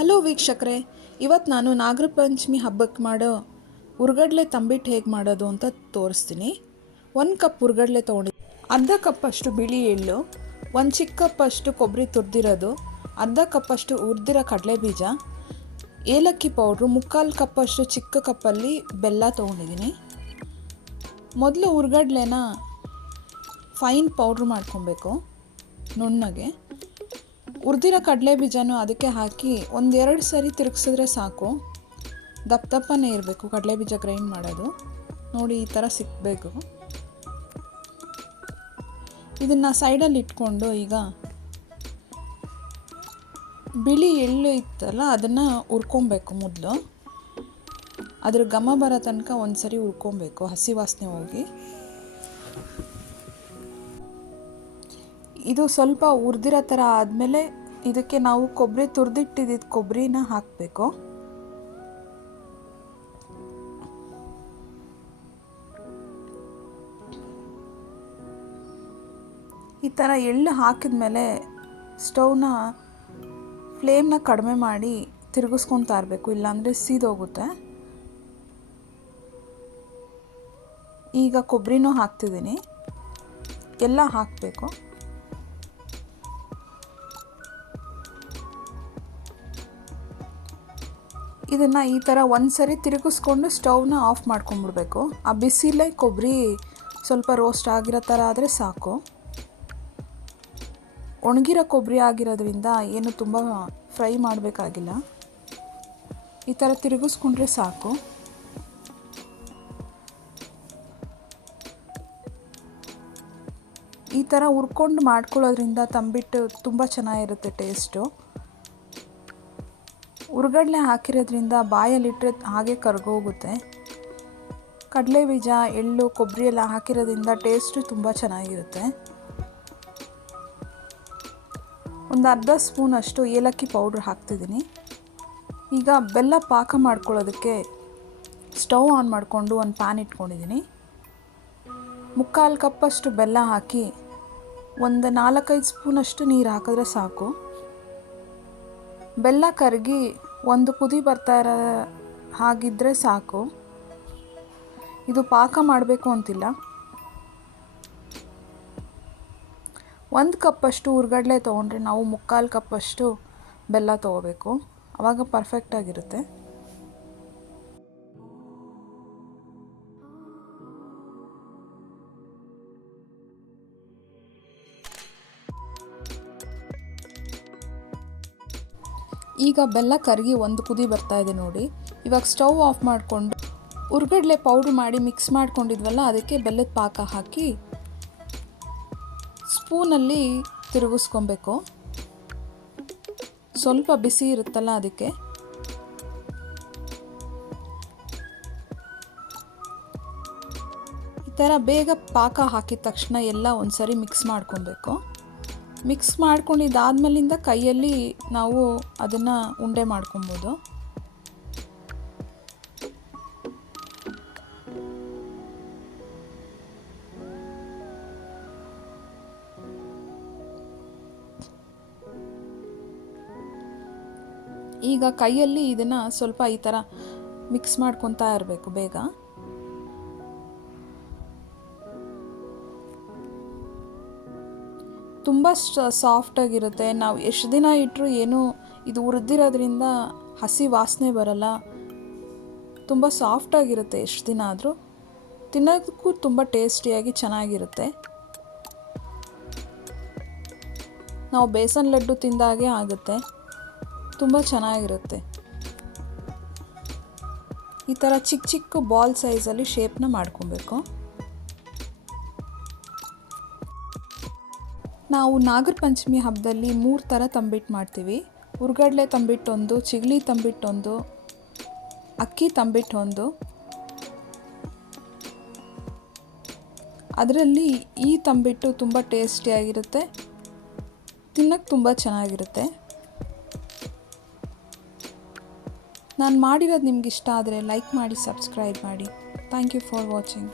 Hello ವೀಕ್ಷಕರೇ, ಇವತ್ತು ನಾನು ನಾಗರ ಪಂಚಮಿ ಹಬ್ಬಕ್ಕೆ ಮಾಡೋ ಉರ್ಗಡ್ಲೆ ತಂಬಿಟ್ಟು ಹೇಗೆ ಮಾಡೋದು ಅಂತ ತೋರಿಸ್ತೀನಿ. 1 ಕಪ್ ಉರ್ಗಡ್ಲೆ ತೊಗೊಂಡು, ಅರ್ಧ ಕಪ್ಪಷ್ಟು ಬಿಳಿ ಎಳ್ಳು, 1 ಚಿಕ್ಕ ಕಪ್ಪಷ್ಟು ಕೊಬ್ಬರಿ ತುರಿದಿರೋದು, ಅರ್ಧ ಕಪ್ಪಷ್ಟು ಹುರಿದಿರೋ ಕಡಲೆ ಬೀಜ, ಏಲಕ್ಕಿ ಪೌಡ್ರು, 3/4 ಕಪ್ಪಷ್ಟು ಚಿಕ್ಕ ಕಪ್ಪಲ್ಲಿ ಬೆಲ್ಲ ತೊಗೊಂಡಿದ್ದೀನಿ. ಮೊದಲು ಉರ್ಗಡ್ಲೆನ ಫೈನ್ ಪೌಡ್ರ್ ಮಾಡ್ಕೊಬೇಕು ನುಣ್ಣಗೆ. ಹುರಿದಿರೋ ಕಡಲೆ ಬೀಜನೂ ಅದಕ್ಕೆ ಹಾಕಿ 1-2 ಸರಿ ತಿರುಗಿಸಿದ್ರೆ ಸಾಕು. ದಪ್ಪನೇ ಇರಬೇಕು ಕಡಲೆ ಬೀಜ ಗ್ರೈಂಡ್ ಮಾಡೋದು. ನೋಡಿ, ಈ ಥರ ಸಿಕ್ಕಬೇಕು. ಇದನ್ನು ಸೈಡಲ್ಲಿ ಇಟ್ಕೊಂಡು ಈಗ ಬಿಳಿ ಎಳ್ಳು ಇತ್ತಲ್ಲ ಅದನ್ನು ಹುರ್ಕೊಬೇಕು. ಮೊದಲು ಅದ್ರ ಘಮ ಬರೋ ತನಕ ಒಂದು ಸರಿ ಹುರ್ಕೊಬೇಕು, ಹಸಿ ವಾಸನೆ ಹೋಗಿ. ಇದು ಸ್ವಲ್ಪ ಹುರಿದಿರೋ ಥರ ಆದಮೇಲೆ ಇದಕ್ಕೆ ನಾವು ಕೊಬ್ಬರಿ ತುರಿದಿಟ್ಟಿದ್ದ ಕೊಬ್ಬರಿನ ಹಾಕಬೇಕು. ಈ ಥರ ಎಳ್ಳು ಹಾಕಿದ್ಮೇಲೆ ಫ್ಲೇಮ್ನ ಕಡಿಮೆ ಮಾಡಿ ತಿರುಗಿಸ್ಕೊತಾ ಇರಬೇಕು, ಇಲ್ಲಾಂದರೆ ಸೀದೋಗುತ್ತೆ. ಈಗ ಕೊಬ್ಬರಿನೂ ಹಾಕ್ತಿದ್ದೀನಿ, ಎಲ್ಲ ಹಾಕಬೇಕು. ಇದನ್ನು ಈ ಥರ ಒಂದು ಸರಿ ತಿರುಗಿಸ್ಕೊಂಡು ಸ್ಟವ್ನ ಆಫ್ ಮಾಡ್ಕೊಂಡ್ಬಿಡ್ಬೇಕು. ಆ ಬಿಸಿಲೇ ಕೊಬ್ಬರಿ ಸ್ವಲ್ಪ ರೋಸ್ಟ್ ಆಗಿರೋ ಥರ ಆದರೆ ಸಾಕು. ಒಣಗಿರೋ ಕೊಬ್ಬರಿ ಆಗಿರೋದ್ರಿಂದ ಏನು ತುಂಬ ಫ್ರೈ ಮಾಡಬೇಕಾಗಿಲ್ಲ. ಈ ಥರ ತಿರುಗಿಸ್ಕೊಂಡ್ರೆ ಸಾಕು. ಈ ಥರ ಹುರ್ಕೊಂಡು ಮಾಡ್ಕೊಳ್ಳೋದ್ರಿಂದ ತಂಬಿಟ್ಟು ತುಂಬ ಚೆನ್ನಾಗಿರುತ್ತೆ ಟೇಸ್ಟು. ಉರ್ಗಡ್ಲೆ ಹಾಕಿರೋದ್ರಿಂದ ಬಾಯಲ್ಲಿಟ್ಟರೆ ಹಾಗೆ ಕರಗೋಗುತ್ತೆ. ಕಡಲೆ ಬೀಜ, ಎಳ್ಳು, ಕೊಬ್ಬರಿ ಎಲ್ಲ ಹಾಕಿರೋದ್ರಿಂದ ಟೇಸ್ಟು ತುಂಬ ಚೆನ್ನಾಗಿರುತ್ತೆ. ಒಂದು ಅರ್ಧ ಸ್ಪೂನಷ್ಟು ಏಲಕ್ಕಿ ಪೌಡ್ರ್ ಹಾಕ್ತಿದ್ದೀನಿ. ಈಗ ಬೆಲ್ಲ ಪಾಕ ಮಾಡ್ಕೊಳ್ಳೋದಕ್ಕೆ ಸ್ಟವ್ ಆನ್ ಮಾಡಿಕೊಂಡು ಒಂದು ಪ್ಯಾನ್ ಇಟ್ಕೊಂಡಿದ್ದೀನಿ. 3/4 ಕಪ್ಪಷ್ಟು ಬೆಲ್ಲ ಹಾಕಿ ಒಂದು 4-5 ಸ್ಪೂನಷ್ಟು ನೀರು ಹಾಕಿದ್ರೆ ಸಾಕು. ಬೆಲ್ಲ ಕರಗಿ ಒಂದು ಕುದಿ ಬರ್ತಾ ಇರೋ ಹಾಗಿದ್ದರೆ ಸಾಕು. ಇದು ಪಾಕ ಮಾಡಬೇಕು ಅಂತಿಲ್ಲ. 1 ಕಪ್ಪಷ್ಟು ಉರ್ಗಡ್ಲೆ ತೊಗೊಂಡ್ರೆ ನಾವು 3/4 ಕಪ್ಪಷ್ಟು ಬೆಲ್ಲ ತೊಗೋಬೇಕು, ಆವಾಗ ಪರ್ಫೆಕ್ಟಾಗಿರುತ್ತೆ. ಈಗ ಬೆಲ್ಲ ಕರಗಿ ಒಂದು ಕುದಿ ಬರ್ತಾ ಇದೆ ನೋಡಿ. ಇವಾಗ ಸ್ಟವ್ ಆಫ್ ಮಾಡಿಕೊಂಡು ಉರ್ಗಡ್ಲೆ ಪೌಡ್ರ್ ಮಾಡಿ ಮಿಕ್ಸ್ ಮಾಡ್ಕೊಂಡಿದ್ವಲ್ಲ ಅದಕ್ಕೆ ಬೆಲ್ಲದ ಪಾಕ ಹಾಕಿ ಸ್ಪೂನಲ್ಲಿ ತಿರುಗಿಸ್ಕೊಬೇಕು. ಸ್ವಲ್ಪ ಬಿಸಿ ಇರುತ್ತಲ್ಲ ಅದಕ್ಕೆ. ಈ ಥರ ಬೇಗ ಪಾಕ ಹಾಕಿದ ತಕ್ಷಣ ಎಲ್ಲ ಒಂದು ಸರಿ ಮಿಕ್ಸ್ ಮಾಡ್ಕೊಬೇಕು. ಮಿಕ್ಸ್ ಮಾಡ್ಕೊಂಡಿದ್ದಾದ್ಮೇಲಿಂದ ಕೈಯಲ್ಲಿ ನಾವು ಅದನ್ನು ಉಂಡೆ ಮಾಡ್ಕೊಬೋದು. ಈಗ ಕೈಯಲ್ಲಿ ಇದನ್ನು ಸ್ವಲ್ಪ ಈ ಥರ ಮಿಕ್ಸ್ ಮಾಡ್ಕೊತಾ ಇರಬೇಕು ಬೇಗ. ತುಂಬ ಸಾಫ್ಟಾಗಿರುತ್ತೆ. ನಾವು ಎಷ್ಟು ದಿನ ಇಟ್ಟರೂ ಏನು ಇದು ಹುರಿದಿರೋದ್ರಿಂದ ಹಸಿ ವಾಸನೆ ಬರಲ್ಲ. ತುಂಬ ಸಾಫ್ಟಾಗಿರುತ್ತೆ ಎಷ್ಟು ದಿನ ಆದರೂ. ತಿನ್ನೋದಕ್ಕೂ ತುಂಬ ಟೇಸ್ಟಿಯಾಗಿ ಚೆನ್ನಾಗಿರುತ್ತೆ. ನಾವು ಬೇಸನ್ ಲಡ್ಡು ತಿಂದಾಗೆ ಆಗುತ್ತೆ, ತುಂಬ ಚೆನ್ನಾಗಿರುತ್ತೆ. ಈ ಥರ ಚಿಕ್ಕ ಚಿಕ್ಕ ಬಾಲ್ ಸೈಜಲ್ಲಿ ಶೇಪ್ನ ಮಾಡ್ಕೊಬೇಕು. ನಾವು ನಾಗರ ಪಂಚಮಿ ಹಬ್ಬದಲ್ಲಿ 3 ಥರ ತಂಬಿಟ್ಟು ಮಾಡ್ತೀವಿ. ಉರ್ಗಡ್ಲೆ ತಂಬಿಟ್ಟೊಂದು, ಚಿಗಳಿ ತಂಬಿಟ್ಟೊಂದು, ಅಕ್ಕಿ ತಂಬಿಟ್ಟೊಂದು. ಅದರಲ್ಲಿ ಈ ತಂಬಿಟ್ಟು ತುಂಬ ಟೇಸ್ಟಿಯಾಗಿರುತ್ತೆ, ತಿನ್ನೋಕ್ಕೆ ತುಂಬ ಚೆನ್ನಾಗಿರುತ್ತೆ. ನಾನು ಮಾಡಿರೋದು ನಿಮ್ಗೆ ಇಷ್ಟ ಆದರೆ ಲೈಕ್ ಮಾಡಿ, ಸಬ್ಸ್ಕ್ರೈಬ್ ಮಾಡಿ. Thank you for watching.